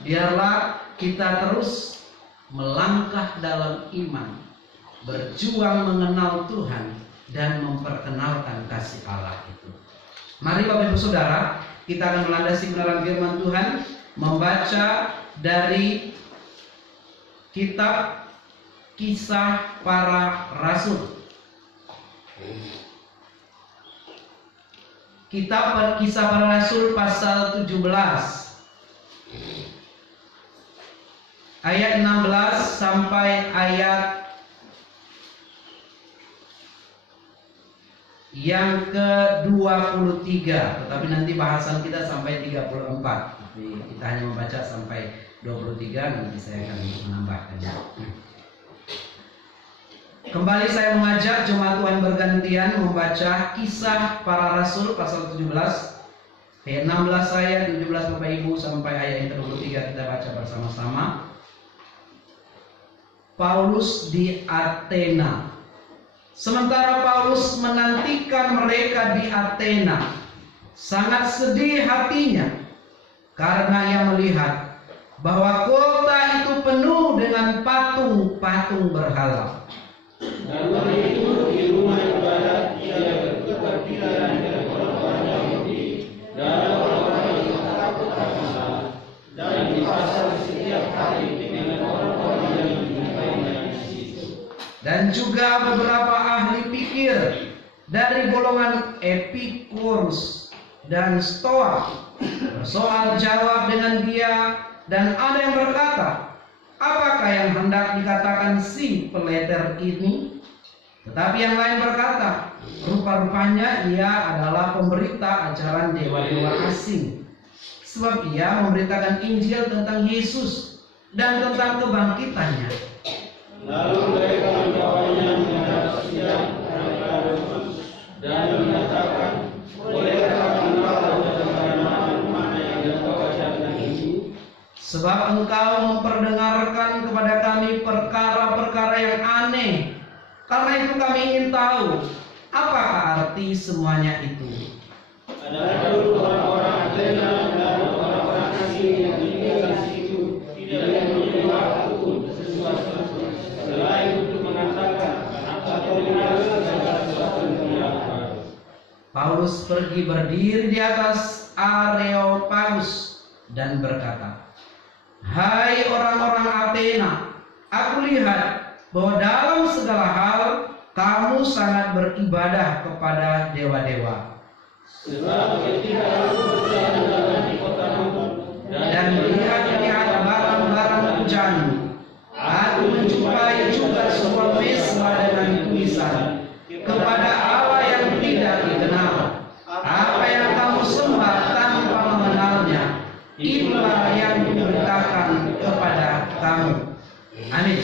Biarlah kita terus melangkah dalam iman, berjuang mengenal Tuhan dan memperkenalkan kasih Allah itu. Mari Bapak Ibu Saudara, kita akan melandasi kebenaran firman Tuhan, membaca dari kitab Kisah Para Rasul. Kitab Kisah Para Rasul pasal 17 ayat 16 sampai ayat yang ke-23, tetapi nanti bahasan kita sampai 34. Tapi kita hanya membaca sampai 23, nanti saya akan menambahkannya. Kembali saya mengajak jemaat Tuhan bergantian membaca Kisah Para Rasul pasal 17 ayat 16 ayat 17 Bapak Ibu sampai ayat yang ke-23 kita baca bersama-sama. Paulus di Athena. Sementara Paulus menantikan mereka di Athena, sangat sedih hatinya karena ia melihat bahwa kota itu penuh dengan patung-patung berhala. Dan hari itu di rumah ibadat ia bertukar pikiran dengan orang-orang Yahudi dan orang-orang yang takut akan Allah, dan di pasar setiap hari dengan orang-orang yang dijumpai di situ. Dan juga beberapa ahli pikir dari golongan Epikurus dan Stoa bersoal jawab dengan dia, dan ada yang berkata, apakah yang hendak dikatakan si peleter ini? Tetapi yang lain berkata, rupa-rupanya ia adalah pemberita ajaran dewa-dewa asing, sebab ia memberitakan Injil tentang Yesus dan tentang kebangkitannya. Lalu mereka membawanya menghadap sidang Agabus dan mengatakan, bolehkah engkau mendengar mana yang engkau ajarkan ini? Sebab engkau memperdengarkan kepada kami perkara-perkara yang aneh. Karena itu kami ingin tahu, apakah arti semuanya itu? Adapun orang-orang Athena dan orang-orang asing yang tinggal di situ tidak memiliki waktu sesuatu selain untuk mengatakan atau mengenal segala sesuatu tentang Allah. Paulus pergi berdiri di atas Areopagus dan berkata, hai orang-orang Athena, aku lihat bahwa dalam segala hal kamu sangat beribadah kepada dewa-dewa. Sebab ketika aku berjalan di kotamu Dan melihat barang-barang pujaanmu, aku menjumpai juga sebuah mesbah dengan tulisan, kepada Allah yang tidak dikenal. Apa yang kamu sembah tanpa mengenalnya, itulah yang diberitakan kepada kamu. Amin.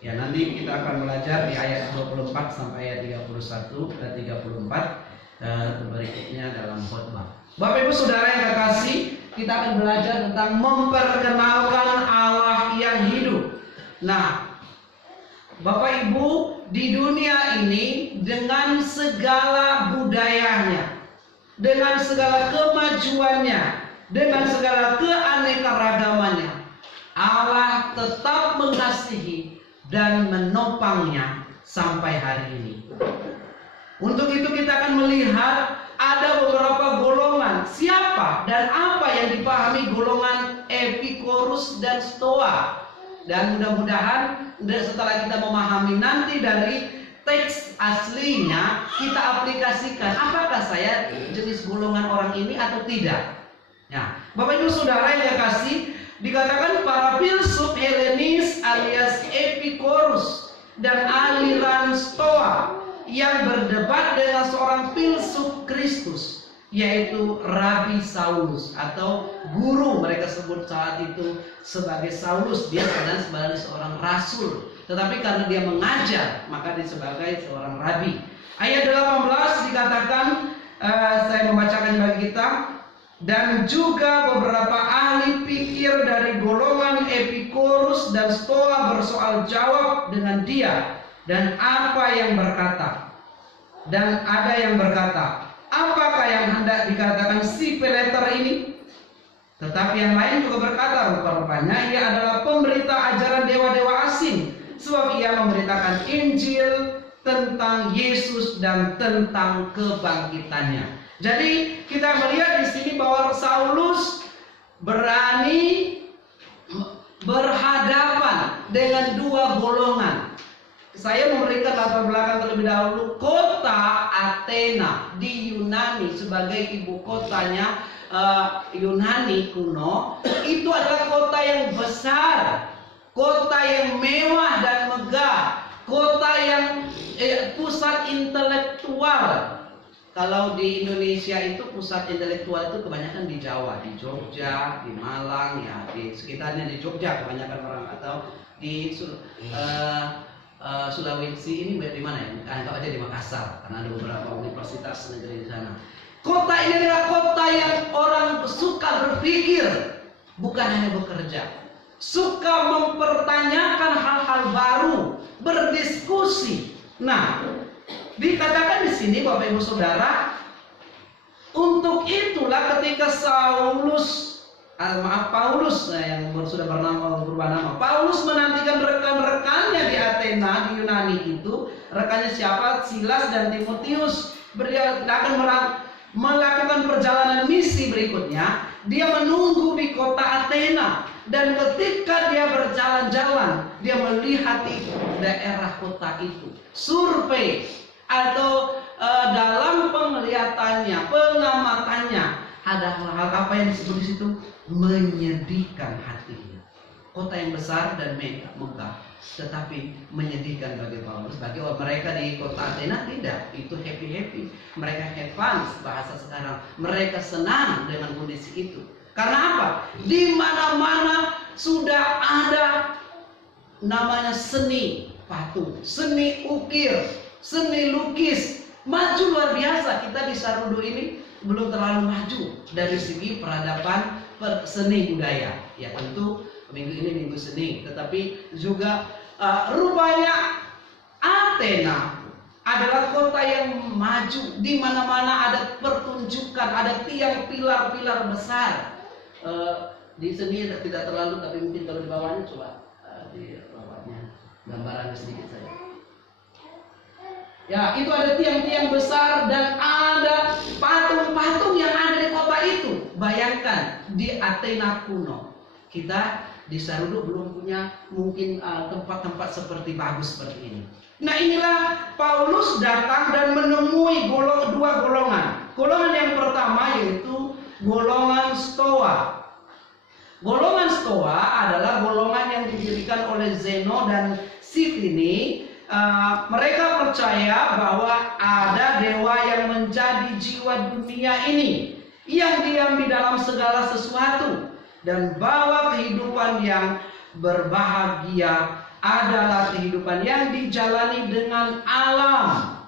Ya, nanti kita akan belajar di ayat 24 sampai ayat 31 dan 34 berikutnya dalam khotbah. Bapak Ibu Saudara yang kekasih, kita akan belajar tentang memperkenalkan Allah yang hidup. Nah, Bapak Ibu, di dunia ini dengan segala budayanya, dengan segala kemajuannya, dengan segala keanekaragamannya, Allah tetap mengasihi dan menopangnya sampai hari ini. Untuk itu kita akan melihat ada beberapa golongan. Siapa dan apa yang dipahami golongan Epikurus dan Stoa. Dan mudah-mudahan setelah kita memahami nanti dari teks aslinya, kita aplikasikan apakah saya jenis golongan orang ini atau tidak. Ya, Bapak Ibu Saudara yang kasih, dikatakan para filsuf Helenis alias Epikurus dan aliran Stoa yang berdebat dengan seorang filsuf Kristus, yaitu Rabi Saulus atau guru mereka sebut saat itu sebagai Saulus. Dia sebenarnya sebagai seorang rasul, tetapi karena dia mengajar maka dia sebagai seorang rabi. Ayat 18 dikatakan, saya membacakan bagi kita, dan juga beberapa ahli pikir dari golongan Epikurus dan Stoa bersoal jawab dengan dia, dan apa yang berkata, dan ada yang berkata, apakah yang hendak dikatakan si peleter ini? Tetapi yang lain juga berkata, rupa-rupanya sebab ia memberitakan Injil tentang Yesus dan tentang kebangkitannya. Jadi kita melihat di sini bahwa Saulus berani berhadapan dengan dua golongan. Saya memberikan latar belakang terlebih dahulu. Kota Athena di Yunani sebagai ibu kotanya Yunani kuno, itu adalah kota yang besar, kota yang mewah dan megah, kota yang pusat intelektual. Kalau di Indonesia itu pusat intelektual itu kebanyakan di Jawa, di Jogja, di Malang, ya di sekitarnya di Jogja kebanyakan orang, atau di Sulawesi ini di mana ya? Anggap aja di Makassar, karena ada beberapa universitas negeri di sana. Kota ini adalah kota yang orang suka berpikir, bukan hanya bekerja, suka mempertanyakan hal-hal baru, berdiskusi. Nah, dikatakan di sini Bapak Ibu Saudara, untuk itulah ketika Paulus yang sudah berubah nama, Paulus menantikan rekan-rekannya di Athena di Yunani itu, rekannya siapa? Silas dan Timotius. Dia akan melakukan perjalanan misi berikutnya. Dia menunggu di kota Athena, dan ketika dia berjalan-jalan, dia melihat di daerah kota itu, survei atau dalam penglihatannya, pengamatannya, ada hal-hal apa yang disebut di situ? Menyedihkan hatinya. Kota yang besar dan megah, tetapi menyedihkan bagi Paulus. Bagi mereka di kota Athena tidak, itu happy. Mereka have fun, bahasa sekarang. Mereka senang dengan kondisi itu. Karena apa? Di mana-mana sudah ada namanya seni patung, seni ukir, seni lukis, maju luar biasa. Kita di Sarudo ini belum terlalu maju dari segi peradaban seni budaya. Ya tentu minggu ini minggu seni, tetapi juga rupanya Athena adalah kota yang maju. Di mana-mana ada pertunjukan, ada tiang pilar-pilar besar. Di sini tidak terlalu, tapi mungkin kalau di bawahnya coba di bawahnya gambaran sedikit saja. Ya, itu ada tiang-tiang besar dan ada patung-patung yang ada di kota itu. Bayangkan di Athena kuno. Kita di Sarudo belum punya mungkin tempat-tempat seperti bagus seperti ini. Nah, inilah Paulus datang dan menemui dua golongan. Golongan yang pertama yaitu golongan Stoa. Golongan Stoa adalah golongan yang didirikan oleh Zeno dan Sitini. Mereka percaya bahwa ada dewa yang menjadi jiwa dunia ini, yang diam di dalam segala sesuatu, dan bahwa kehidupan yang berbahagia adalah kehidupan yang dijalani dengan alam.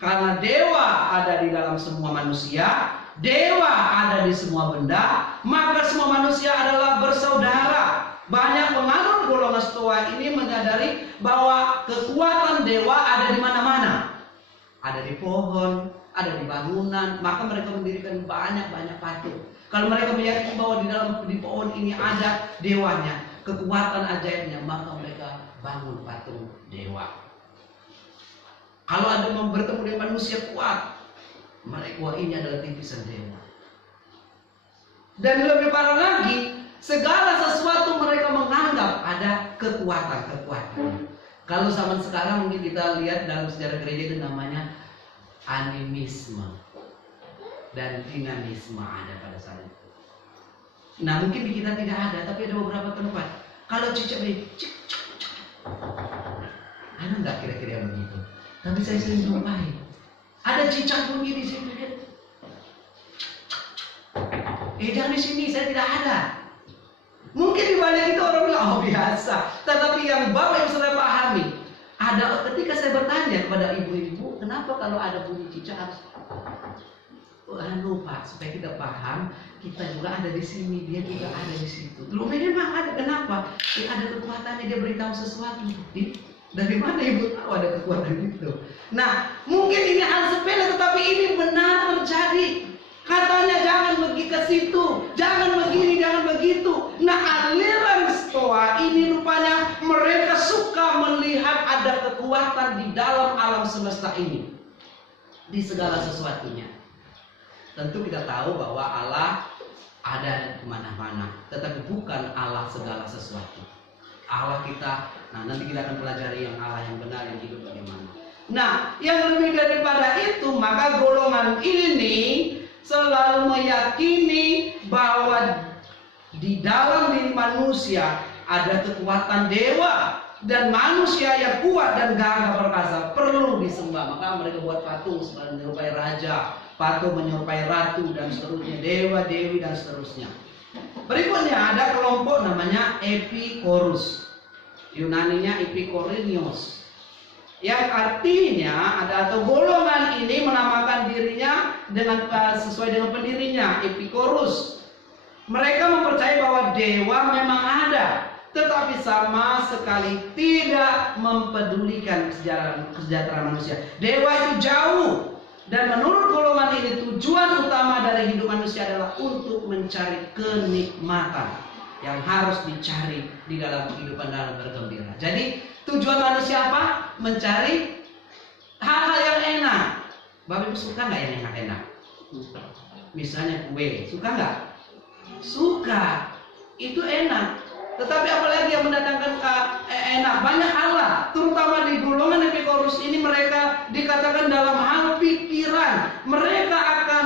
Karena dewa ada di dalam semua manusia, dewa ada di semua benda, maka semua manusia adalah bersaudara. Banyak penganut golongan Stoa ini menyadari bahwa kekuatan dewa ada di mana-mana. Ada di pohon, ada di bangunan, maka mereka mendirikan banyak-banyak patung. Kalau mereka meyakini bahwa di pohon ini ada dewanya, kekuatan ajaibnya, maka mereka bangun patung dewa. Kalau ada bertemu dengan manusia kuat, mereka ini adalah titisan dewa. Dan lebih parah lagi, segala sesuatu mereka menganggap ada kekuatan. Kalau zaman sekarang mungkin kita lihat dalam sejarah gereja itu namanya animisme dan dinamisme ada pada saat itu. Nah, mungkin di kita tidak ada, tapi ada beberapa tempat. Kalau cicak cik, ada nggak kira-kira begitu? Tapi saya sering jumpai. Ada cicak bunyi di sini. Jangan di sini, saya tidak ada. Mungkin di balik itu orang bilang, oh biasa. Tetapi yang Bapak Ibu Saudara pahami, ada ketika saya bertanya kepada ibu-ibu, kenapa kalau ada bunyi cicak harus Pak, supaya kita paham, kita juga ada di sini, dia juga ada di situ. Loh, memang ada, kenapa? Ada kekuatannya, dia beritahu sesuatu. Dari mana ibu tahu ada kekuatan itu? Nah, mungkin ini hal sepele, tetapi ini benar terjadi. Katanya jangan pergi ke situ, jangan begini, jangan begitu. Nah, aliran Stoa ini rupanya mereka suka melihat kekuatan di dalam alam semesta ini, di segala sesuatunya. Tentu kita tahu bahwa Allah ada di mana-mana, tetapi bukan Allah segala sesuatu. Allah kita, nah nanti kita akan pelajari yang Allah yang benar, yang hidup bagaimana. Nah, yang lebih daripada itu, maka golongan ini selalu meyakini bahwa di dalam diri manusia ada kekuatan dewa, dan manusia yang kuat dan gagah perkasa perlu disembah. Maka mereka buat patung menyerupai raja, patung menyerupai ratu, dan seterusnya, dewa, dewi, dan seterusnya. Berikutnya ada kelompok namanya Epikorus, Yunaninya Epikorinios, yang artinya atau golongan ini menamakan dirinya dengan sesuai dengan pendirinya, Epikorus. Mereka mempercayai bahwa dewa memang ada, tetapi sama sekali tidak mempedulikan kesejahteraan manusia. Dewa itu jauh, dan menurut golongan ini tujuan utama dari hidup manusia adalah untuk mencari kenikmatan yang harus dicari di dalam kehidupan dalam bergembira. Jadi tujuan manusia apa? Mencari hal-hal yang enak. Bapak Ibu suka nggak yang enak-enak? Misalnya kue, suka nggak? Suka, itu enak. Tetapi apalagi yang mendatangkan enak? Banyak Allah, terutama di golongan Epikorus ini, mereka dikatakan dalam hal pikiran. Mereka akan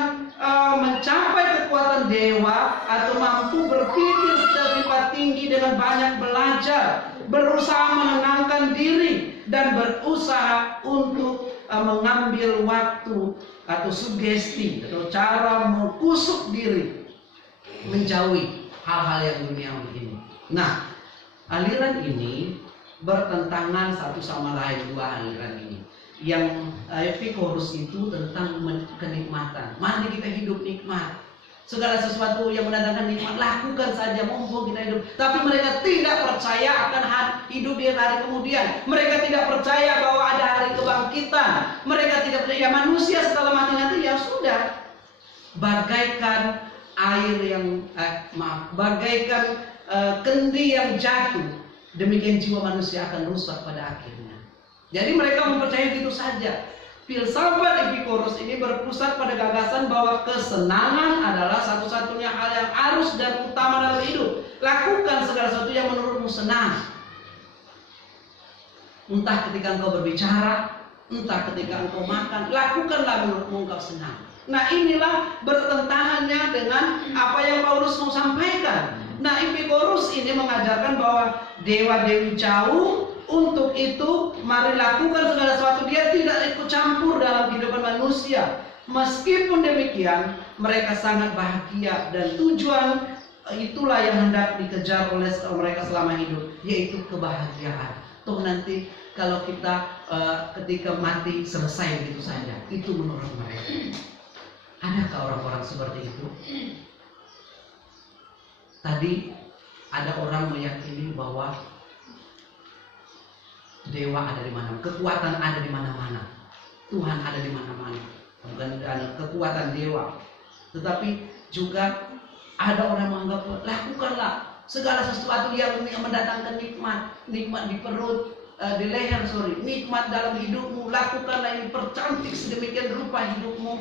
mencapai kekuatan dewa atau mampu berpikir secara tinggi dengan banyak belajar, berusaha menenangkan diri, dan berusaha untuk mengambil waktu atau sugesti atau cara mengkusuk diri menjauhi hal-hal yang duniawi ini. Nah, aliran ini bertentangan satu sama lain, dua aliran ini. Yang Epikorus itu tentang kenikmatan. Mari kita hidup nikmat. Segala sesuatu yang mendatangkan nikmat, lakukan saja mumpung kita hidup. Tapi mereka tidak percaya akan hidup di hari kemudian. Mereka tidak percaya bahwa ada hari kebangkitan. Mereka tidak percaya manusia setelah mati nanti ya sudah. Bagaikan air yang bagaikan kendi yang jatuh, demikian jiwa manusia akan rusak pada akhirnya. Jadi mereka mempercayai itu saja. Filsafat Epikorus ini berpusat pada gagasan bahwa kesenangan adalah satu-satunya hal yang harus dan utama dalam hidup. Lakukan segala sesuatu yang menurutmu senang. Entah ketika engkau berbicara, entah ketika engkau makan, lakukanlah menurutmu engkau senang. Nah, inilah bertentangannya dengan apa yang Paulus mau sampaikan. Nah, Epikorus ini mengajarkan bahwa dewa-dewi jauh. Untuk itu, mari lakukan segala sesuatu. Dia tidak ikut campur dalam kehidupan manusia. Meskipun demikian, mereka sangat bahagia, dan tujuan itulah yang hendak dikejar oleh mereka selama hidup, yaitu kebahagiaan. Toh nanti kalau kita ketika mati selesai begitu saja, itu menurut mereka. Adakah orang-orang seperti itu? Tadi ada orang meyakini bahwa dewa ada di mana, kekuatan ada di mana-mana, Tuhan ada di mana-mana, bukan kekuatan dewa. Tetapi juga ada orang menganggap, lakukanlah segala sesuatu yang mendatangkan nikmat di perut, di leher, nikmat dalam hidupmu. Lakukanlah ini, percantik sedemikian rupa hidupmu,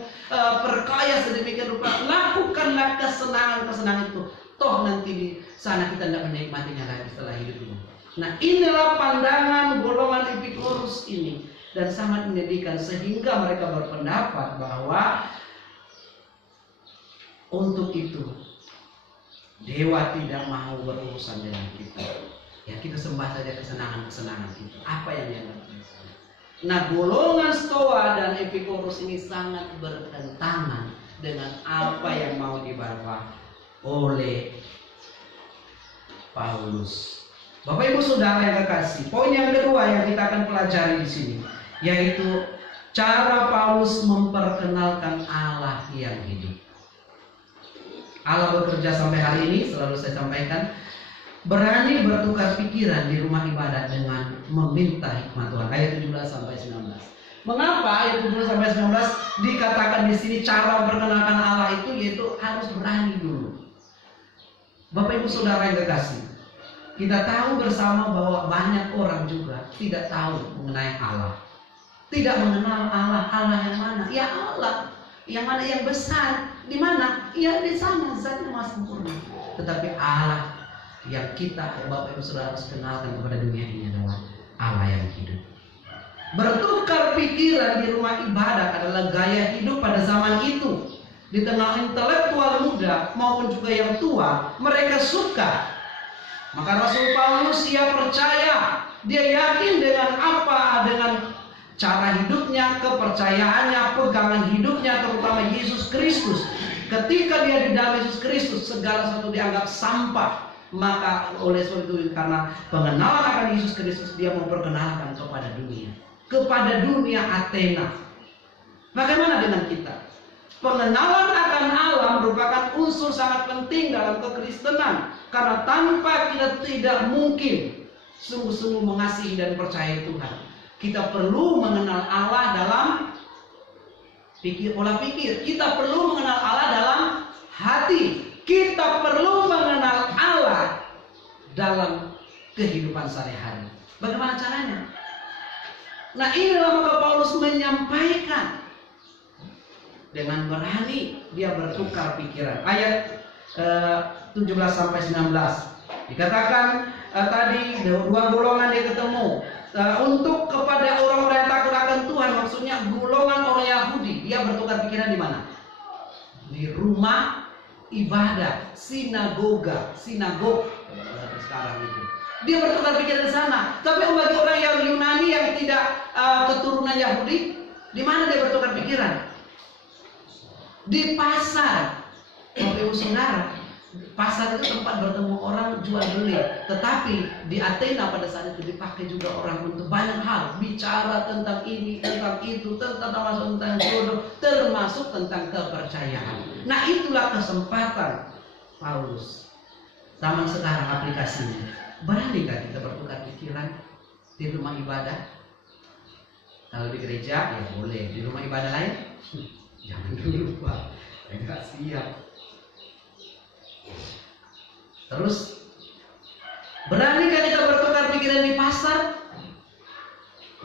perkaya sedemikian rupa. Lakukanlah kesenangan itu. Toh nanti di sana kita tidak menikmatinya lagi setelah hidup ini. Nah, inilah pandangan golongan Epikorus ini, dan sangat menyedihkan, sehingga mereka berpendapat bahwa untuk itu dewa tidak mau berurusan dengan kita. Ya, kita sembah saja kesenangan-kesenangan kita. Apa yang dia lakukan? Nah, golongan Stoa dan Epikorus ini sangat bertentangan dengan apa yang mau dibawa oleh Paulus. Bapak Ibu Saudara yang kekasih, poin yang kedua yang kita akan pelajari di sini, yaitu cara Paulus memperkenalkan Allah yang hidup. Allah bekerja sampai hari ini, selalu saya sampaikan, berani bertukar pikiran di rumah ibadat dengan meminta hikmat Tuhan. Ayat 17 sampai 19. Mengapa ayat 17 sampai 19 dikatakan di sini cara memperkenalkan Allah itu, yaitu harus berani dulu. Bapak Ibu Saudara yang kekasih, Kita tahu bersama bahwa banyak orang juga tidak tahu mengenai Allah. Tidak mengenal Allah. Allah yang mana? Ya Allah. Yang mana yang besar? Di mana? Ya di sana, zatnya maha sempurna. Tetapi Allah yang kita, Bapak Ibu Saudara, harus kenalkan kepada dunia ini adalah Allah yang hidup. Bertukar pikiran di rumah ibadah adalah gaya hidup pada zaman itu. Di tengah intelektual muda maupun juga yang tua, mereka suka. Maka Rasul Paulus dia percaya, dia yakin dengan cara hidupnya, kepercayaannya, pegangan hidupnya, terutama Yesus Kristus. Ketika dia di dalam Yesus Kristus, segala sesuatu dianggap sampah. Maka oleh sebab itu, karena pengenalan akan Yesus Kristus, dia memperkenalkan kepada dunia Athena. Bagaimana dengan kita? Pengenalan akan Allah merupakan unsur sangat penting dalam kekristenan, karena tanpa kita tidak mungkin sungguh-sungguh mengasihi dan percaya Tuhan. Kita perlu mengenal Allah dalam pola pikir. Kita perlu mengenal Allah dalam hati. Kita perlu mengenal Allah dalam kehidupan sehari-hari. Bagaimana caranya? Nah, inilah maka Paulus menyampaikan dengan berani dia bertukar pikiran. Ayat 17 sampai 19 dikatakan tadi dua golongan dia ketemu. Untuk kepada orang-orang yang takut akan Tuhan, maksudnya golongan orang Yahudi, dia bertukar pikiran di mana? Di rumah ibadah, sinagog sekarang itu. Dia bertukar pikiran di sana. Tapi bagi orang yang Yunani yang tidak keturunan Yahudi, di mana dia bertukar pikiran? Di pasar. Bapak Ibu Saudara, pasar itu tempat bertemu orang jual beli. Tetapi di Athena pada saat itu dipakai juga orang untuk banyak hal, bicara tentang ini, tentang itu, tentang jodoh, termasuk tentang kepercayaan. Nah, itulah kesempatan Paulus zaman sekarang aplikasinya. Beranikah kita bertukar pikiran di rumah ibadah? Kalau di gereja ya boleh, di rumah ibadah lain jangan dulu Pak, saya nggak siap. Terus, beranikah kita bertukar pikiran di pasar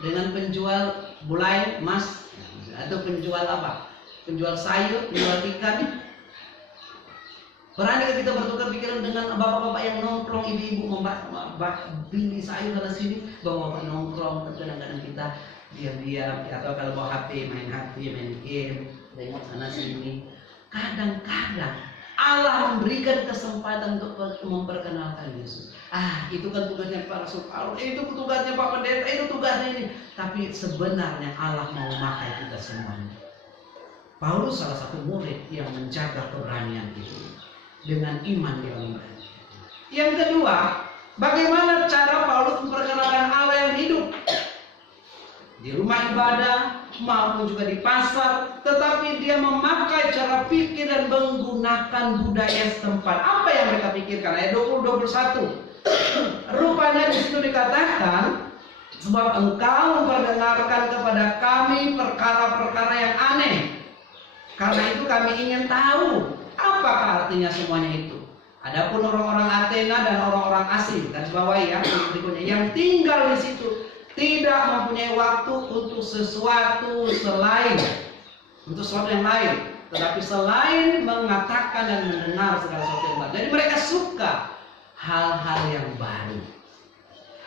dengan penjual bulai emas atau penjual apa? Penjual sayur, penjual ikan? Beranikah kita bertukar pikiran dengan bapak-bapak yang nongkrong, ibu-ibu beli sayur sana sini, bapak-bapak nongkrong, kadang-kadang kita diam-diam, atau kalau bawa HP, main game, tengok sana sini. Kadang-kadang Allah memberikan kesempatan untuk memperkenalkan Yesus. Itu kan tugasnya Pak Rasul Paulus, itu tugasnya Pak Pendeta, itu tugasnya ini. Tapi sebenarnya Allah mau memakai kita semuanya. Paulus salah satu murid yang menjaga keberanian itu dengan iman yang berani. Yang kedua, bagaimana cara Paulus memperkenalkan Allah yang hidup? Di rumah ibadah maupun juga di pasar, tetapi dia memakai cara pikir dan menggunakan budaya setempat. Apa yang mereka pikirkan? Ayat 20-21. Rupanya di situ dikatakan, sebab engkau memperdengarkan kepada kami perkara-perkara yang aneh. Karena itu kami ingin tahu apakah artinya semuanya itu. Adapun orang-orang Athena dan orang-orang asing, dan sebawahi ya, berikutnya yang tinggal di situ tidak mempunyai waktu untuk sesuatu yang lain, tetapi selain mengatakan dan mendengar segala sesuatu yang baru. Jadi mereka suka hal-hal yang baru.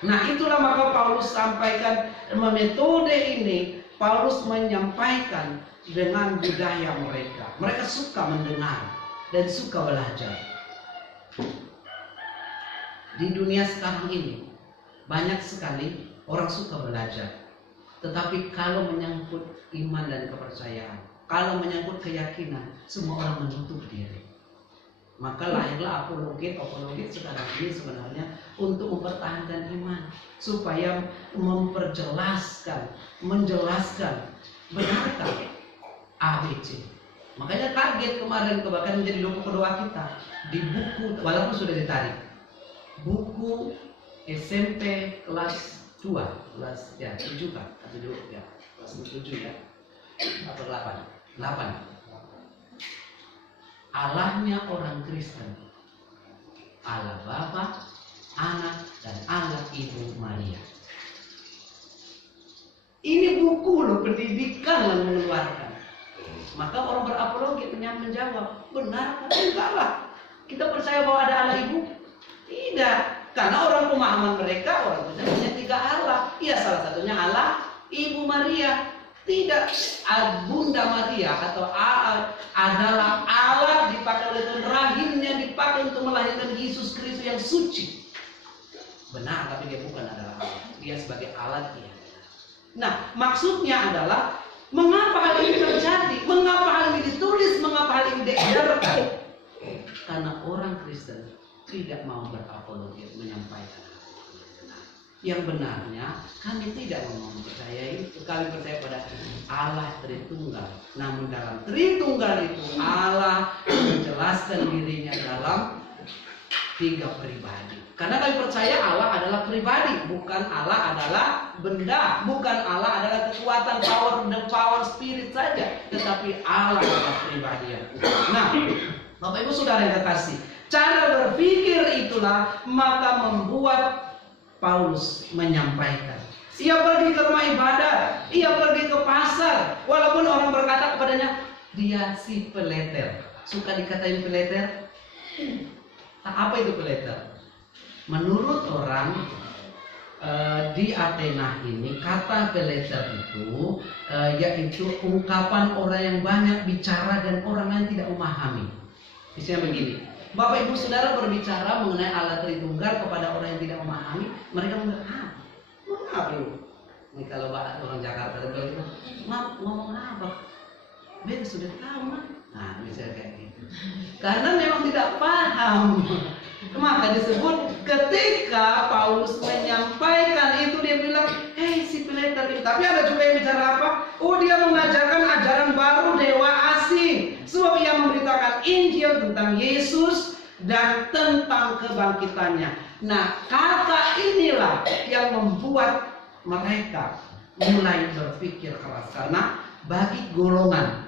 Nah, itulah maka Paulus sampaikan metode ini. Paulus menyampaikan dengan budaya mereka. Mereka suka mendengar dan suka belajar. Di dunia sekarang ini banyak sekali orang suka belajar, tetapi kalau menyangkut iman dan kepercayaan, kalau menyangkut keyakinan, semua orang menutup diri. Maka lahirlah apologet sekarang ini sebenarnya untuk mempertahankan iman, supaya menjelaskan benarkah ABC. Makanya kaget kemarin, bahkan menjadi doa kita di buku, walaupun sudah ditarik, buku SMP kelas 2, kelas 7 kan, atau ya, kelas 7 ya, atau 8. Allahnya orang Kristen, Allah Bapa, Anak, ilmuku loh, pendidikan yang mengeluarkan. Maka orang berapologi menjawab, benar atau enggak lah? Kita percaya bahwa ada Allah Ibu? Tidak, karena orang pemahaman mereka orang Kristen punya 3 Allah. Ya salah satunya Allah Ibu Maria. Tidak, Bunda Maria atau adalah alat dipakai oleh Tuhan, rahimnya dipakai untuk melahirkan Yesus Kristus yang suci. Benar, tapi dia bukan adalah Allah. Dia sebagai alat dia. Nah, maksudnya adalah mengapa hal ini terjadi? Mengapa hal ini ditulis? Mengapa hal ini diedarkan? Karena orang Kristen tidak mau berapologi, menyampaikan yang benarnya. Kami tidak mau mempercayai itu. Kami percaya pada Allah Tritunggal. Namun dalam Tritunggal itu Allah menjelaskan dirinya dalam 3 pribadi. Karena kami percaya Allah adalah pribadi, bukan Allah adalah benda, bukan Allah adalah kekuatan, power spirit saja, tetapi Allah adalah pribadi yang utuh. Nah, Bapak Ibu Saudara yang terkasih, cara berpikir itulah maka membuat Paulus menyampaikan. Ia pergi ke rumah ibadat, ia pergi ke pasar, walaupun orang berkata kepadanya, dia si peleter. Suka dikatain peleter? Apa itu peleter? Menurut orang di Athena ini, kata peleter itu yaitu ungkapan orang yang banyak bicara dan orang lain tidak memahami. Misalnya begini, Bapak Ibu Saudara berbicara mengenai Allah Tritunggal kepada orang yang tidak memahami, mereka mengatakan, apa lu? Ini kalau orang Jakarta itu, ngomong apa? Ben sudah tahu mah. Nah, misalnya kayak gitu. Karena memang tidak paham. Maka disebut ketika Paulus menyampaikan itu, dia bilang, si peleter itu. Tapi ada juga yang bicara apa? Oh, dia mengajarkan ajaran baru dewa asing. Sebab ia memberitakan Injil tentang Yesus dan tentang kebangkitannya. Nah, kata inilah yang membuat mereka mulai berpikir keras. Karena bagi golongan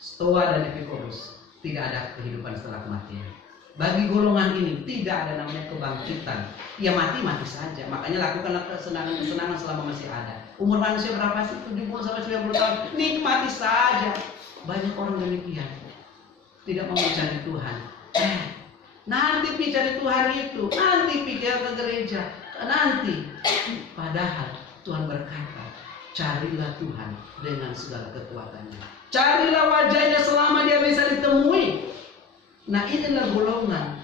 Stoa dan Epikuros tidak ada kehidupan setelah kematian. Bagi golongan ini tidak ada namanya kebangkitan. Ya mati saja. Makanya lakukanlah kesenangan selama masih ada. Umur manusia berapa sih? 70 sampai 90 tahun. Nikmati saja. Banyak orang demikian. Tidak mau mencari Tuhan. Nanti cari Tuhan itu. Nanti pikir ke gereja. Nanti. Padahal Tuhan berkata, carilah Tuhan dengan segala kekuatannya. Carilah wajahnya selama dia bisa ditemui. Nah, inilah golongan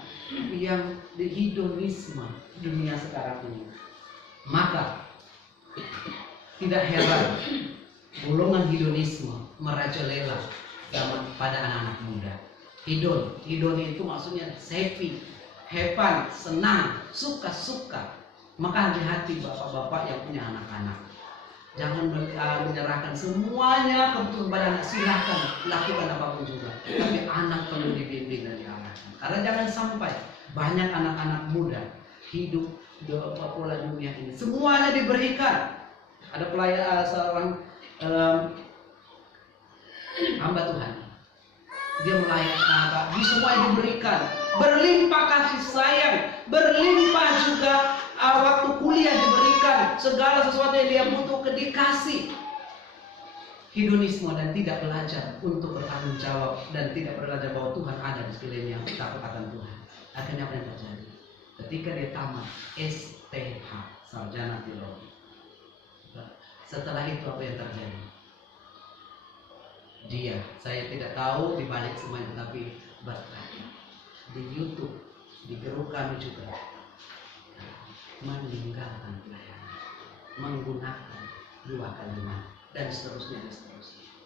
yang di hedonisme dunia sekarang ini. Maka tidak heran golongan hedonisme merajalela zaman pada anak-anak muda. Hedon itu maksudnya happy, hepan, senang, suka-suka. Maka hati-hati bapak-bapak yang punya anak-anak. Jangan menyerahkan semuanya kepada anak. Silahkan lakukan apapun juga. Tapi anak perlu dibimbing dan diarahkan. Karena jangan sampai banyak anak-anak muda hidup di pola dunia ini. Semuanya diberikan. Ada seorang hamba Tuhan. Dia melayani, di semuanya diberikan. Berlimpah kasih sayang, berlimpah juga waktu kuliah diberikan, segala sesuatu yang dia butuh dikasih. Hedonisme dan tidak belajar untuk bertanggung jawab dan tidak belajar bahwa Tuhan ada di sekelilingnya, takut akan Tuhan. Akhirnya apa yang terjadi? Ketika dia tamat STH, sarjana teologi, setelah itu apa yang terjadi? Saya tidak tahu di balik semua itu, tapi berkata di YouTube, di grup kami juga, meninggalkan pelayanan, menggunakan 2 kalimat dan seterusnya.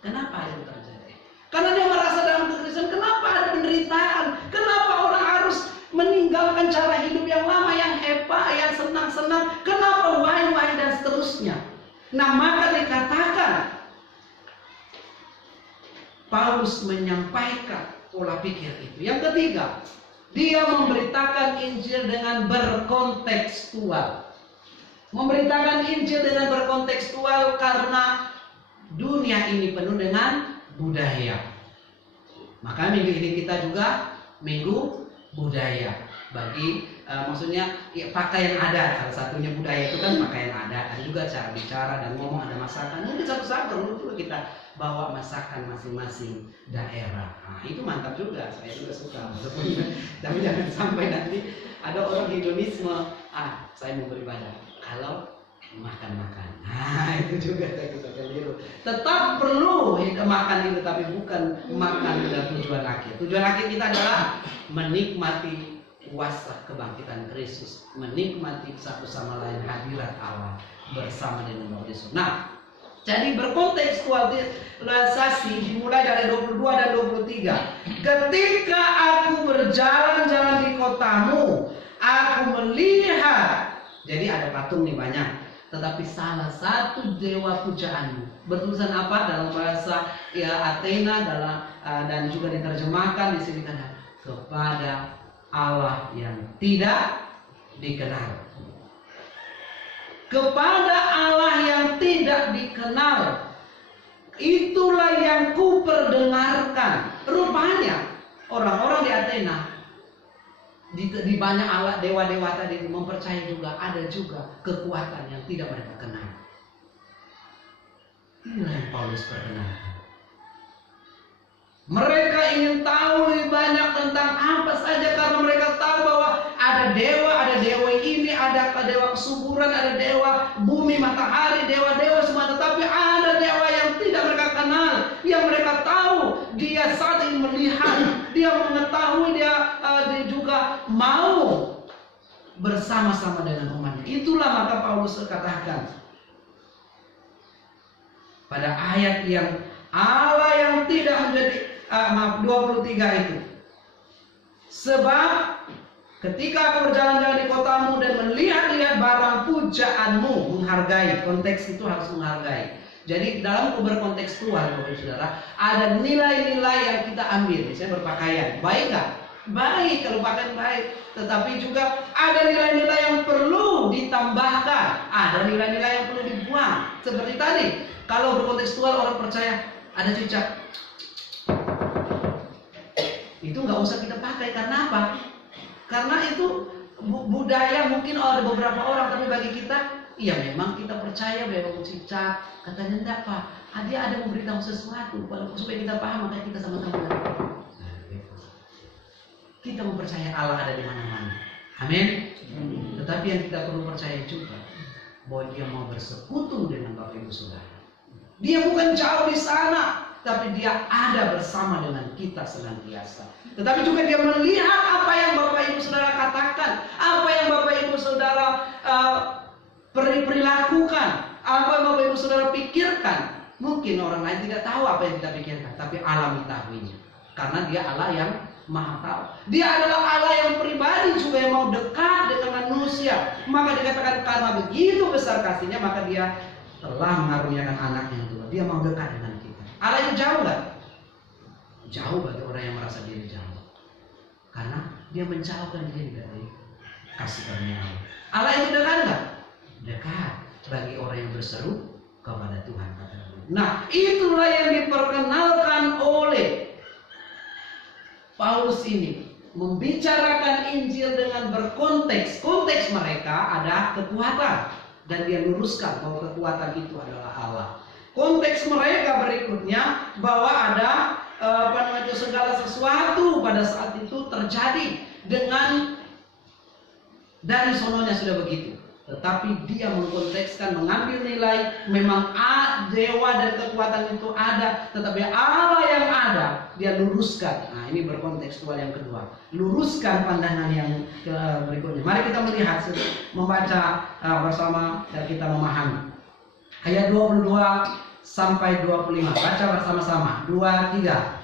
Kenapa itu terjadi? Karena dia merasa dalam kekristenan, kenapa ada penderitaan? Kenapa orang harus meninggalkan cara hidup yang lama, yang hepa, yang senang-senang? Kenapa wahai dan seterusnya? Nah, maka dikatakan Paulus menyampaikan pola pikir itu. Yang ketiga, dia memberitakan Injil dengan berkontekstual. Memberitakan Injil dengan berkontekstual karena dunia ini penuh dengan budaya. Maka minggu ini kita juga minggu budaya bagi maksudnya ya, pakaian adat, salah satunya budaya itu kan pakaian adat, ada juga cara bicara dan ngomong, ada masakan. Mungkin satu saat perlu kita bawa masakan masing-masing daerah. Nah, itu mantap juga, saya juga suka. Tapi jangan sampai nanti ada orang hedonisme, saya mau beribadah kalau makan-makan. Nah, itu juga saya bisa keliru. Tetap perlu makan itu, tapi bukan makan dengan tujuan akhir. Tujuan akhir kita adalah menikmati kuasa kebangkitan Kristus, menikmati satu sama lain hadirat Allah bersama dengan Roh Yesus. Nah, jadi berkontekstualisasi dimulai dari 22 dan 23. Ketika aku berjalan-jalan di kotamu, aku melihat. Jadi ada patung nih banyak, tetapi salah satu dewa pujaanmu. Bertulisan apa dalam bahasa Athena dan juga diterjemahkan di sini ada kepada Allah yang tidak dikenal. Kepada Allah yang tidak dikenal, itulah yang kuperdengarkan. Rupanya orang-orang di Athena, di banyak Allah dewa-dewa tadi itu mempercayai juga ada juga kekuatan yang tidak mereka kenal. Inilah yang Paulus perkenalkan. Mereka ingin tahu lebih banyak tentang apa saja karena mereka tahu bahwa ada dewa ini, ada dewa kesuburan, ada dewa bumi, matahari, dewa-dewa semua. Tetapi ada dewa yang tidak mereka kenal, yang mereka tahu dia saat ini melihat, dia mengetahui, dia juga mau bersama-sama dengan umatnya. Itulah maka Paulus katakan pada ayat yang Allah yang tidak menjadi 23 itu. Sebab ketika aku berjalan-jalan di kotamu dan melihat-lihat barang pujaanmu, menghargai, konteks itu harus menghargai. Jadi dalam berkontekstual, Bapak Ibu Saudara, ada nilai-nilai yang kita ambil. Misalnya berpakaian, baik nggak? Baik, kalau pakaian baik. Tetapi juga ada nilai-nilai yang perlu ditambahkan, ada nilai-nilai yang perlu dibuang. Seperti tadi, kalau berkontekstual orang percaya ada cicak, itu nggak usah kita pakai. Karena apa? Karena itu budaya mungkin ada beberapa orang, tapi bagi kita, iya memang kita percaya bahwa cicak. Katanya enggak Pak, dia ada memberitahu sesuatu. Supaya kita paham, makanya kita sama-sama. Kita mempercaya Allah ada di mana-mana. Amin. Tetapi yang kita perlu percaya juga bahwa dia mau bersekutu dengan Bapak Ibu Saudara. Dia bukan jauh di sana, tapi dia ada bersama dengan kita senantiasa. Tetapi juga dia melihat apa yang Bapak Ibu Saudara katakan, apa yang Bapak Ibu Saudara perilakukan, apa yang Bapak Ibu Saudara pikirkan. Mungkin orang lain tidak tahu apa yang kita pikirkan, tapi Allah mengetahuinya. Karena dia Allah yang Maha tahu. Dia adalah Allah yang pribadi juga, yang mau dekat dengan manusia. Maka dikatakan karena begitu besar kasihnya, maka dia telah mengaruniakan anaknya itu. Dia mau dekat dengan kita. Allah itu jauh nggak? Jauh bagi orang yang merasa diri jauh. Karena dia menjauhkan diri dari kasih karunia Allah. Allah itu dekat nggak? Dekat bagi orang yang berseru kepada Tuhan. Nah, itulah yang diperkenalkan oleh Paulus ini, membicarakan Injil dengan berkonteks. Konteks mereka ada kekuatan, dan dia luruskan bahwa kekuatan itu adalah Allah. Konteks mereka berikutnya bahwa ada segala sesuatu pada saat itu terjadi dengan dari sononya sudah begitu. Tetapi dia mengkontekskan, mengambil nilai, memang dewa dan kekuatan itu ada, tetapi Allah yang ada, dia luruskan. Nah, ini berkontekstual yang kedua. Luruskan pandangan yang berikutnya. Mari kita melihat, membaca bersama dan kita memahami. Ayat 22 sampai 25. Baca bersama-sama. 2, 3.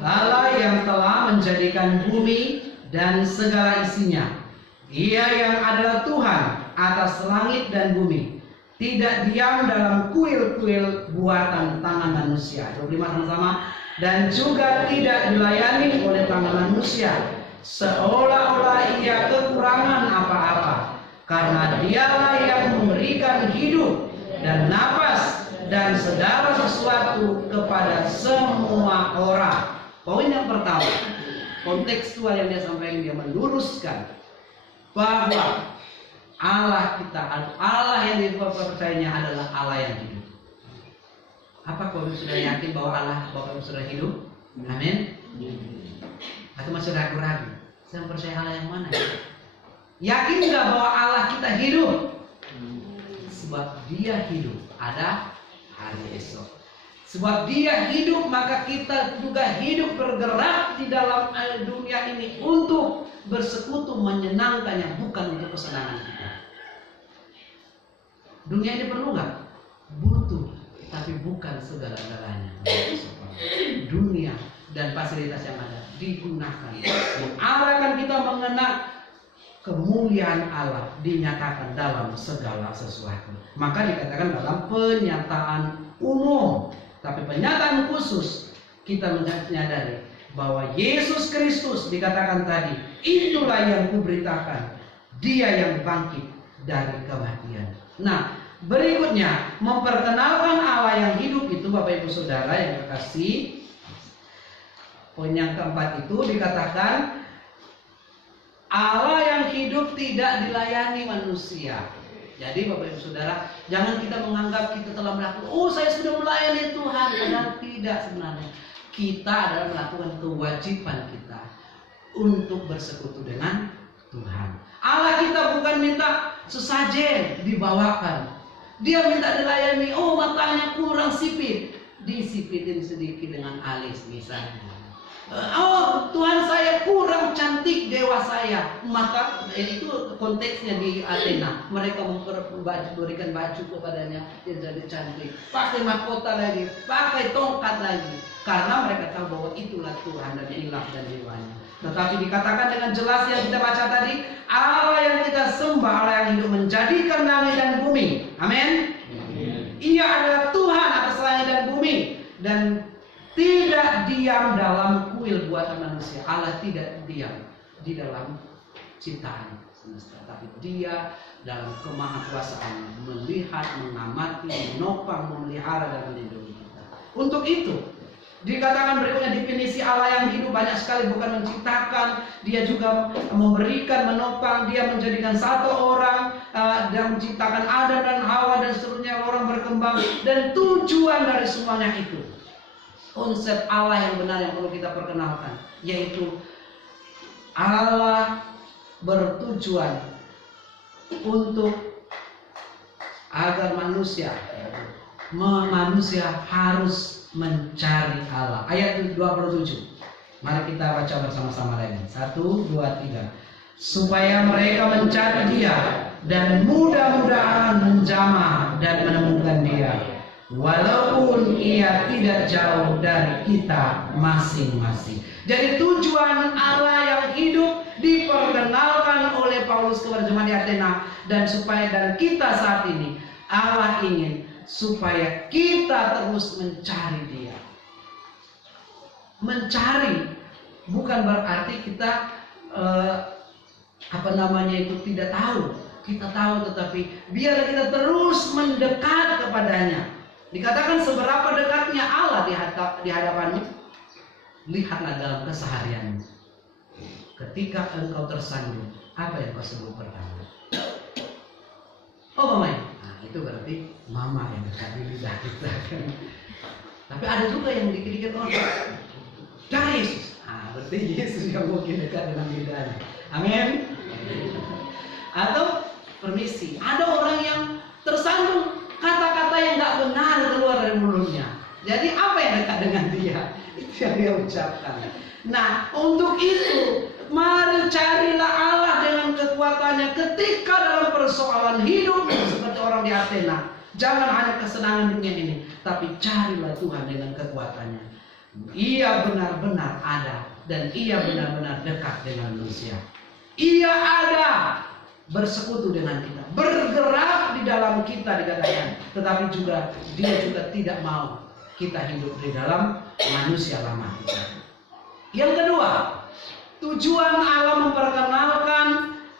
Allah yang telah menjadikan bumi dan segala isinya. Dia yang adalah Tuhan atas langit dan bumi, tidak diam dalam kuil-kuil buatan tangan manusia. 25 sama-sama. Dan juga tidak dilayani oleh tangan manusia, seolah-olah ia kekurangan apa-apa, karena dialah yang memberikan hidup dan nafas dan segala sesuatu kepada semua orang. Poin yang pertama, kontekstual yang dia sampaikan, dia meluruskan bahwa Allah kita, Allah yang dipercayanya adalah Allah yang hidup. Apa kau sudah yakin bahwa Allah Bapak sudah hidup? Amin. Atau masih ragu-ragu? Saya percaya Allah yang mana? Yakin nggak bahwa Allah kita hidup? Sebab Dia hidup, ada hari esok. Sebab Dia hidup, maka kita juga hidup bergerak di dalam dunia ini untuk bersekutu menyenangkannya, bukan untuk kesenangan kita. Dunia ini perlu nggak? Butuh, tapi bukan segala-galanya. Dunia dan fasilitas yang ada digunakan mengarahkan kita mengenal kemuliaan Allah, dinyatakan dalam segala sesuatu. Maka dikatakan dalam penyataan umum, tapi penyataan khusus kita menyadari bahwa Yesus Kristus dikatakan tadi, itulah yang kuberitakan, Dia yang bangkit dari kematian. Nah, berikutnya memperkenalkan Allah yang hidup itu, Bapak Ibu Saudara yang kekasih, poin yang keempat itu dikatakan Allah yang hidup tidak dilayani manusia. Jadi Bapak Ibu Saudara, jangan kita menganggap kita telah melakukan, oh saya sudah melayani Tuhan. Padahal tidak, sebenarnya kita adalah melakukan kewajiban kita untuk bersekutu dengan Tuhan. Allah kita bukan minta sesajen dibawakan, Dia minta dilayani. Oh matanya kurang sipit, disipitin sedikit dengan alis misalnya. Oh Tuhan saya kurang cantik dewa saya, maka itu konteksnya di Athena. Mereka memberikan baju kepadanya, dia jadi cantik, pakai mahkota lagi, pakai tongkat lagi, karena mereka tahu bahwa itulah Tuhan dan inilah dan jiwanya. Tetapi dikatakan dengan jelas yang kita baca tadi, Allah yang kita sembah, Allah yang hidup menjadikan langit dan bumi. Amin. Ia adalah Tuhan atas langit dan bumi dan tidak diam dalam kuil buatan manusia. Allah tidak diam di dalam ciptaan semesta, tapi Dia dalam kemahakuasaannya melihat, mengamati, menopang, memelihara dan melindungi kita. Untuk itu dikatakan berikutnya definisi Allah yang hidup banyak sekali, bukan menciptakan, Dia juga memberikan, menopang, Dia menjadikan satu orang, dan menciptakan Adam dan Hawa dan seterusnya, orang berkembang, dan tujuan dari semuanya itu. Konsep Allah yang benar yang perlu kita perkenalkan, yaitu Allah bertujuan untuk agar manusia harus mencari Allah. Ayat 27. Mari kita baca bersama-sama lagi. 1, 2, 3. Supaya mereka mencari Dia dan mudah-mudahan menjamah dan menemukan Dia, walaupun Ia tidak jauh dari kita masing-masing. Jadi tujuan Allah yang hidup diperkenalkan oleh Paulus kepada jemaat di Athena, dan kita saat ini Allah ingin supaya kita terus mencari Dia. Mencari bukan berarti kita tidak tahu. Kita tahu, tetapi biar kita terus mendekat kepadanya. Dikatakan seberapa dekatnya Allah di hadapanmu, lihatlah dalam keseharianmu. Ketika engkau tersandung, apa yang kau sebut pertama? Oh mama, nah itu berarti mama yang dekat di lidah kita kan. Tapi ada juga yang dikit-dikit orang dari Yesus. Ah, berarti Yesus yang mungkin dekat dengan lidahnya. Amin. Atau permisi, ada orang yang tersandung kata-kata yang nggak benar keluar dari mulutnya. Jadi apa yang dekat dengan dia? Itu yang dia ucapkan. Nah, untuk itu mari carilah Allah dengan kekuatannya ketika dalam persoalan hidup seperti orang di Athena. Jangan hanya kesenangan dunia ini, tapi carilah Tuhan dengan kekuatannya. Ia benar-benar ada dan Ia benar-benar dekat dengan manusia. Ia ada bersekutu dengan kita, bergerak di dalam kita dikatakan, tetapi juga Dia juga tidak mau kita hidup di dalam manusia lama kita. Yang kedua, tujuan Allah memperkenalkan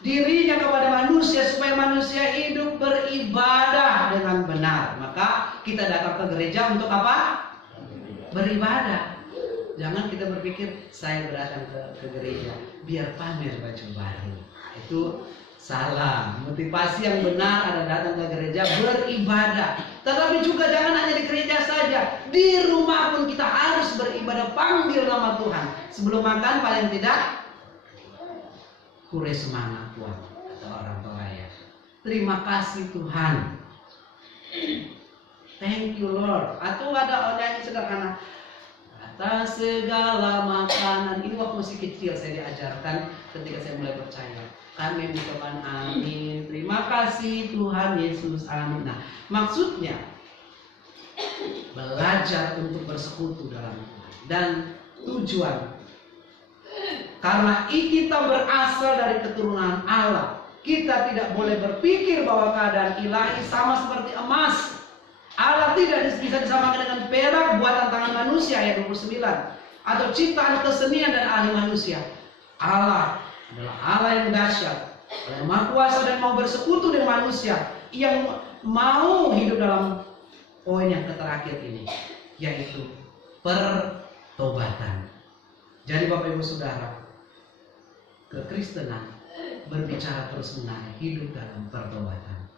dirinya kepada manusia supaya manusia hidup beribadah dengan benar. Maka kita datang ke gereja untuk apa? Beribadah. Jangan kita berpikir saya datang ke gereja biar pamer baju baru. Itu Salah. Motivasi yang benar adalah datang ke gereja beribadah. Tetapi juga jangan hanya di gereja saja. Di rumah pun kita harus beribadah, panggil nama Tuhan. Sebelum makan paling tidak kure semangat Tuhan, kata orang Toraya. Terima kasih Tuhan. Thank you Lord. Atau ada nyanyi sederhana. Atas segala makanan. Ini waktu masih kecil saya diajarkan ketika saya mulai percaya. Kami mengucapkan amin. Terima kasih Tuhan Yesus. Amin. Nah, maksudnya belajar untuk bersekutu dalam Tuhan. Dan tujuan, karena kita berasal dari keturunan Allah, kita tidak boleh berpikir bahwa keadaan ilahi sama seperti emas. Allah tidak bisa disamakan dengan perak buatan tangan manusia, ayat 29, atau ciptaan kesenian dan ahli manusia. Allah adalah Allah yang dahsyat, Allah yang maha kuasa dan mau bersekutu dengan manusia, yang mau hidup dalam poin yang terakhir ini, yaitu pertobatan. Jadi Bapak Ibu Saudara, kekristenan berbicara terus menerus hidup dalam pertobatan,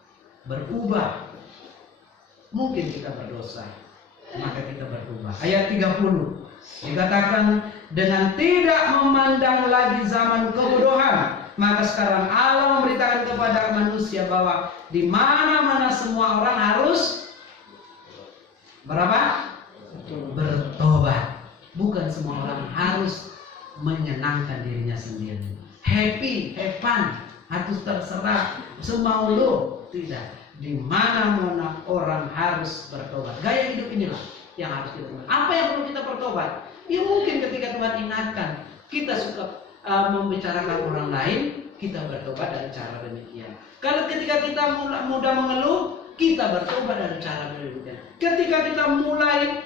berubah. Mungkin kita berdosa, maka kita berubah. Ayat 30 dikatakan, dengan tidak memandang lagi zaman kebodohan, maka sekarang Allah memberitakan kepada manusia bahwa di mana-mana semua orang harus berapa? Bertobat. Bukan semua orang harus menyenangkan dirinya sendiri. Happy, have fun, harus terserah semau lo. Tidak. Di mana-mana orang harus bertobat. Gaya hidup inilah yang harus kita tobat. Apa yang perlu kita bertobat? Ya mungkin ketika Tuhan ingatkan, kita suka membicarakan orang lain, kita bertobat dengan cara demikian. Kalau ketika kita mudah mengeluh, kita bertobat dengan cara demikian. Ketika kita mulai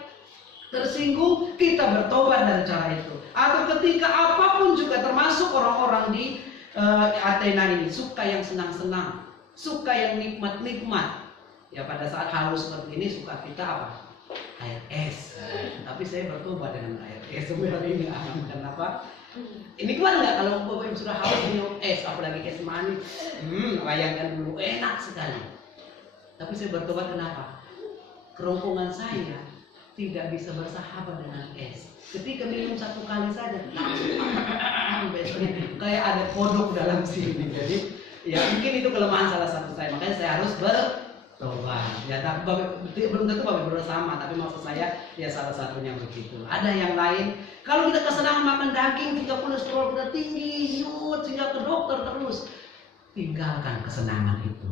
tersinggung, kita bertobat dengan cara itu. Atau ketika apapun juga, termasuk orang-orang di Athena ini suka yang senang-senang, suka yang nikmat-nikmat. Ya pada saat haus seperti ini suka kita apa? Air es. Tapi saya bertobat dengan air es. Sebenarnya ini kenapa? Nikmat nggak kalau Bapak Ibu sudah haus minum es, apalagi es manis? Bayangkan dulu, enak sekali. Tapi saya bertobat kenapa? Kerongkongan saya tidak bisa bersahabat dengan es. Ketika minum satu kali saja, besoknya kayak ada kodok dalam sini. Jadi ya mungkin itu kelemahan salah satu saya, makanya saya harus bertobat. Ya tapi belum tentu Bapak Ibu sama, tapi maksud saya ya salah satunya begitu. Ada yang lain, kalau kita kesenangan makan daging, hingga kolesterol kita tinggi, sehingga ke dokter terus, tinggalkan kesenangan itu.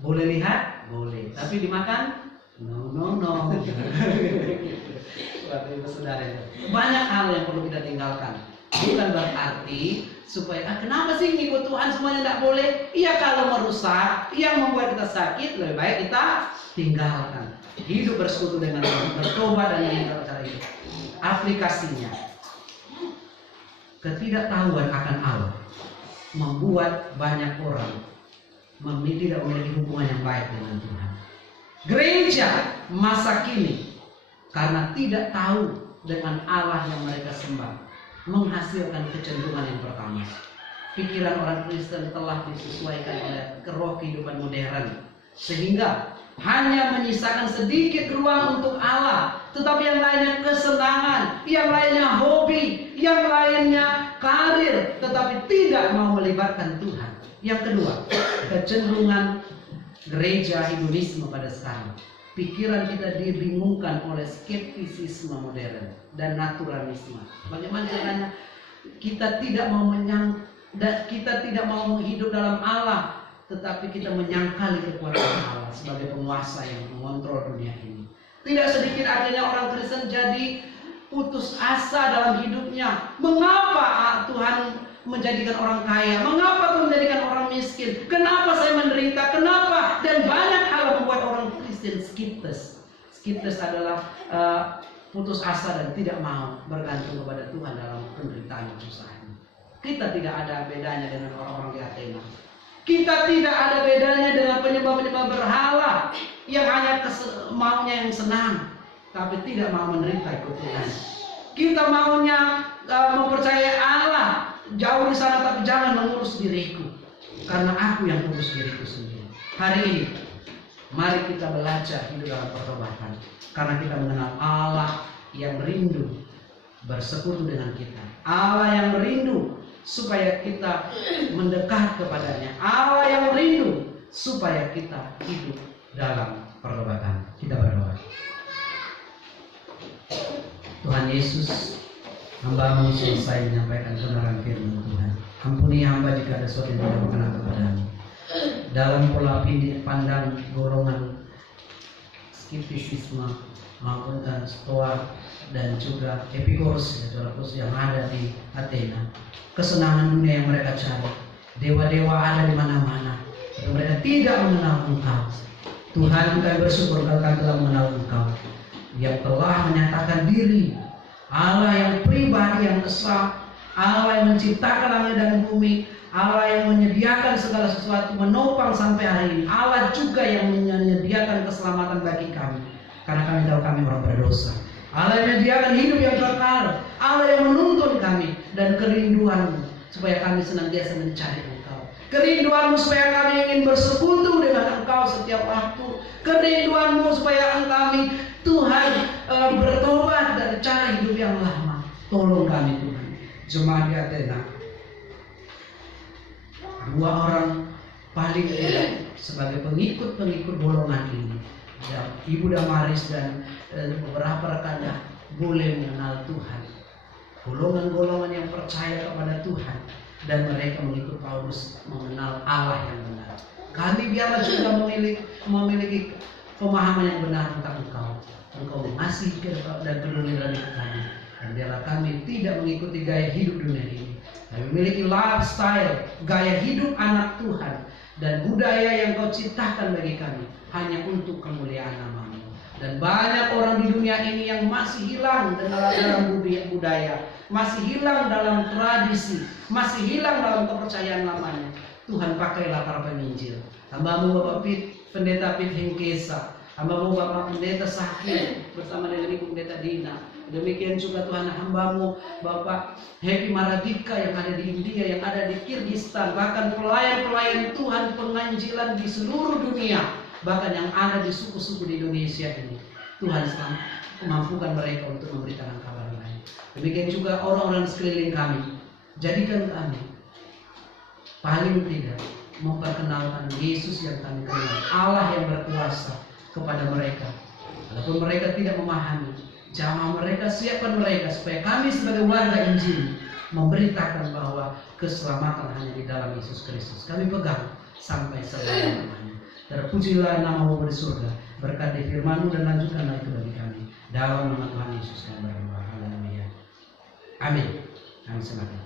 Boleh lihat, boleh, tapi dimakan, no. Bapak Ibu Saudara, banyak hal yang perlu kita tinggalkan. Bukan berarti supaya kenapa sih ngikut Tuhan semuanya tidak boleh? Iya, kalau merusak, yang membuat kita sakit, lebih baik kita tinggalkan. Hidup bersekutu dengan Tuhan, bertobat dan meninggalkan cara hidup. Aplikasinya, ketidaktahuan akan Allah membuat banyak orang tidak memiliki hubungan yang baik dengan Tuhan. Gereja masa kini karena tidak tahu dengan Allah yang mereka sembah, menghasilkan kecenderungan yang pertama. Pikiran orang Kristen telah disesuaikan oleh roh kehidupan modern, sehingga hanya menyisakan sedikit ruang untuk Allah, tetapi yang lainnya kesenangan, yang lainnya hobi, yang lainnya karir, tetapi tidak mau melibatkan Tuhan. Yang kedua, kecenderungan gereja hedonisme pada sekarang. Pikiran kita dibingungkan oleh skeptisisme modern dan naturalisme. Bagaimana caranya kita tidak mau hidup dalam Allah, tetapi kita menyangkali kekuatan Allah sebagai penguasa yang mengontrol dunia ini. Tidak sedikit akhirnya orang Kristen jadi putus asa dalam hidupnya. Mengapa Tuhan menjadikan orang kaya? Mengapa Tuhan menjadikan orang miskin? Kenapa saya menderita? Kenapa? Dan banyak hal membuat orang Kristen skeptis. Skeptis adalah putus asa dan tidak mau bergantung kepada Tuhan dalam penderitaan dan susah ini. Kita tidak ada bedanya dengan orang-orang di Athena. Kita tidak ada bedanya dengan penyembah-penyembah berhala yang hanya maunya yang senang, tapi tidak mau menderita ikut Tuhan. Kita maunya mempercayai Allah jauh di sana, tapi jangan mengurus diriku. karena aku yang urus diriku sendiri. Hari ini mari kita belajar hidup dalam pertobatan, karena kita mengenal Allah yang rindu bersekutu dengan kita, Allah yang rindu supaya kita mendekat kepadanya, Allah yang rindu supaya kita hidup dalam pertobatan. Kita berdoa. Tuhan Yesus, hamba-Mu selesai menyampaikan kebenaran firman Tuhan. Ampuni hamba jika ada sesuatu yang tidak mengenal kepadamu. Dalam pola pandang golongan skeptisisme maupun stoa dan juga Epikuros yang ada di Athena, kesenangan dunia yang mereka cari, dewa-dewa ada di mana-mana, mereka tidak mengenal Engkau. Tuhan, kami bersyukur kalau kami telah mengenal Engkau yang telah menyatakan diri, Allah yang pribadi yang esa, Allah yang menciptakan langit dan bumi, Allah yang menyediakan segala sesuatu menopang sampai hari ini, Allah juga yang menyediakan keselamatan bagi kami karena kami tahu kami orang berdosa. Allah yang menyediakan hidup yang kekal, Allah yang menuntun kami, dan kerinduan-Mu supaya kami senantiasa mencari Engkau, kerinduan-Mu supaya kami ingin bersekutu dengan Engkau setiap waktu, kerinduan-Mu supaya kami Tuhan bertobat dari cara hidup yang lama. Tolong kami Tuhan. Jemaat di Athena, 2 orang paling tidak sebagai pengikut golongan ini, ya, Ibu Damaris dan beberapa rekannya boleh mengenal Tuhan, golongan-golongan yang percaya kepada Tuhan, dan mereka mengikut Paulus mengenal Allah yang benar. Kami biarlah juga memiliki pemahaman yang benar tentang Engkau mengasihi dan peduli dari kami, dan biarlah kami tidak mengikuti gaya hidup dunia ini. Kami memiliki lifestyle, gaya hidup anak Tuhan, dan budaya yang Kau ciptakan bagi kami hanya untuk kemuliaan nama-Mu. Dan banyak orang di dunia ini yang masih hilang dalam budaya, masih hilang dalam tradisi, masih hilang dalam kepercayaan lamanya. Tuhan, pakailah para penginjil, hamba-Mu Bapak Pendeta Pit Hengkesa, hamba-Mu Bapak Pendeta Sakit bersama dengan Ibu Pendeta Dina. Demikian juga Tuhan, hamba-Mu Bapak Happy Maradika yang ada di India, yang ada di Kirgistan, bahkan pelayan-pelayan Tuhan penginjilan di seluruh dunia, bahkan yang ada di suku-suku di Indonesia ini. Tuhan mampukan mereka untuk memberitakan kabar lain. Demikian juga orang-orang sekeliling kami. Jadikan kami paling tidak memperkenalkan Yesus yang kami kenal, Allah yang berkuasa kepada mereka. Walaupun mereka tidak memahami, jamah mereka, siapkan mereka supaya kami sebagai warga Injil memberitakan bahwa keselamatan hanya di dalam Yesus Kristus. Kami pegang sampai selama-lamanya. Terpujilah nama-Mu di surga, berkati firman-Mu dan lanjutkanlah itu bagi kami. Dalam nama Tuhan Yesus kami berdoa. Haleluya. Amin. Kami semakin.